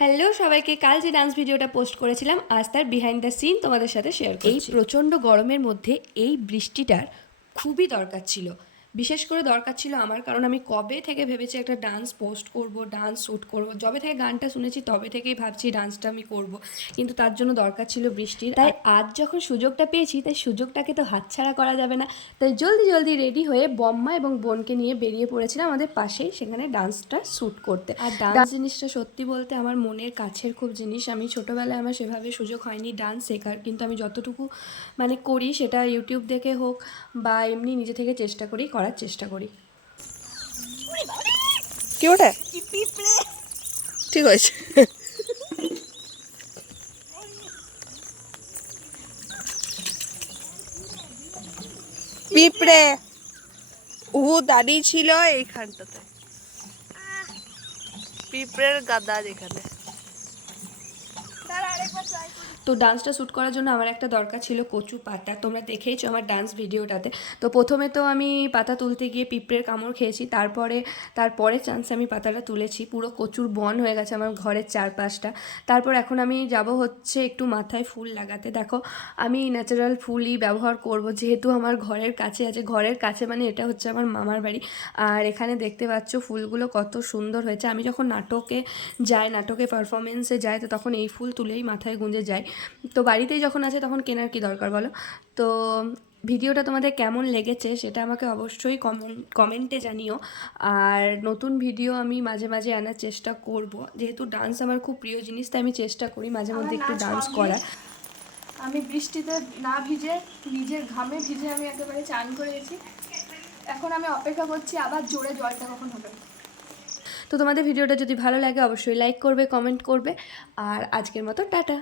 Hello সবাইকে, কাল যে ডান্স ভিডিওটা পোস্ট করেছিলাম আজ তার বিহাইন্ড দ্য সিন তোমাদের সাথে শেয়ার করছি। এই প্রচণ্ড গরমের মধ্যে এই বৃষ্টিটার খুবই দরকার ছিল, বিশেষ করে দরকার ছিল আমার, কারণ আমি কবে থেকে ভেবেছি একটা ডান্স পোস্ট করব, ডান্স শ্যুট করব। যবে থেকে গানটা শুনেছি তবে থেকেই ভাবছি ডান্সটা আমি করব, কিন্তু তার জন্য দরকার ছিল বৃষ্টির। তাই আজ যখন সুযোগটা পেয়েছি তাই সুযোগটাকে তো হাতছাড়া করা যাবে না। তাই জলদি জলদি রেডি হয়ে বম্মা এবং বোনকে নিয়ে বেরিয়ে পড়েছিলাম আমাদের পাশেই সেখানে ডান্সটা শ্যুট করতে। আর ডান্স জিনিসটা সত্যি বলতে আমার মনের কাছের খুব জিনিস। আমি ছোটোবেলায় আমার সেভাবে সুযোগ হয়নি ডান্স শেখার, কিন্তু আমি যতটুকু করি সেটা ইউটিউব দেখে হোক বা এমনি নিজে থেকে চেষ্টা করি, করার চেষ্টা করি। কি ওটা ঠিক হয়েছে। পিঁপড়ে দাঁড়িয়ে ছিল এইখানটাতে, পিঁপড়ের গাদা যেখানে। তো ডান্সটা শ্যুট করার জন্য আমার একটা দরকার ছিল কচু পাতা। তোমরা দেখেইছো আমার ডান্স ভিডিওটাতে। তো প্রথমে তো আমি পাতা তুলতে গিয়ে পিঁপড়ের কামড় খেয়েছি, তারপরে চান্সে আমি পাতাটা তুলেছি। পুরো কচুর বন হয়ে গেছে আমার ঘরের চারপাশটা। তারপর এখন আমি যাব হচ্ছে একটু মাথায় ফুল লাগাতে। দেখো আমি ন্যাচারাল ফুলই ব্যবহার করব, যেহেতু আমার ঘরের কাছে আছে। ঘরের কাছে মানে এটা হচ্ছে আমার মামার বাড়ি। আর এখানে দেখতে পাচ্ছ ফুলগুলো কত সুন্দর হয়েছে। আমি যখন নাটকে পারফরমেন্সে যাই, তো তখন এই ফুল তুলেই মাথায় গুঁজে যাই। তো বাড়িতেই যখন আছে তখন কেনার কি দরকার বলো। তো ভিডিওটা তোমাদের কেমন লেগেছে সেটা আমাকে অবশ্যই কমেন্টে জানিও। আর নতুন ভিডিও আমি মাঝে মাঝে আনার চেষ্টা করব, যেহেতু ডান্স আমার খুব প্রিয় জিনিস, তাই আমি চেষ্টা করি মাঝে মধ্যে একটু ডান্স করার। আমি বৃষ্টিতে না ভিজে, নিজের ঘামে ভিজে আমি একেবারে চান করে গেছি। এখন আমি অপেক্ষা করছি আবার জোরে জলটা কখন হবে। তো তোমাদের ভিডিওটা যদি ভালো লাগে অবশ্যই লাইক করবে, কমেন্ট করবে। আর আজকের মতো টাটা।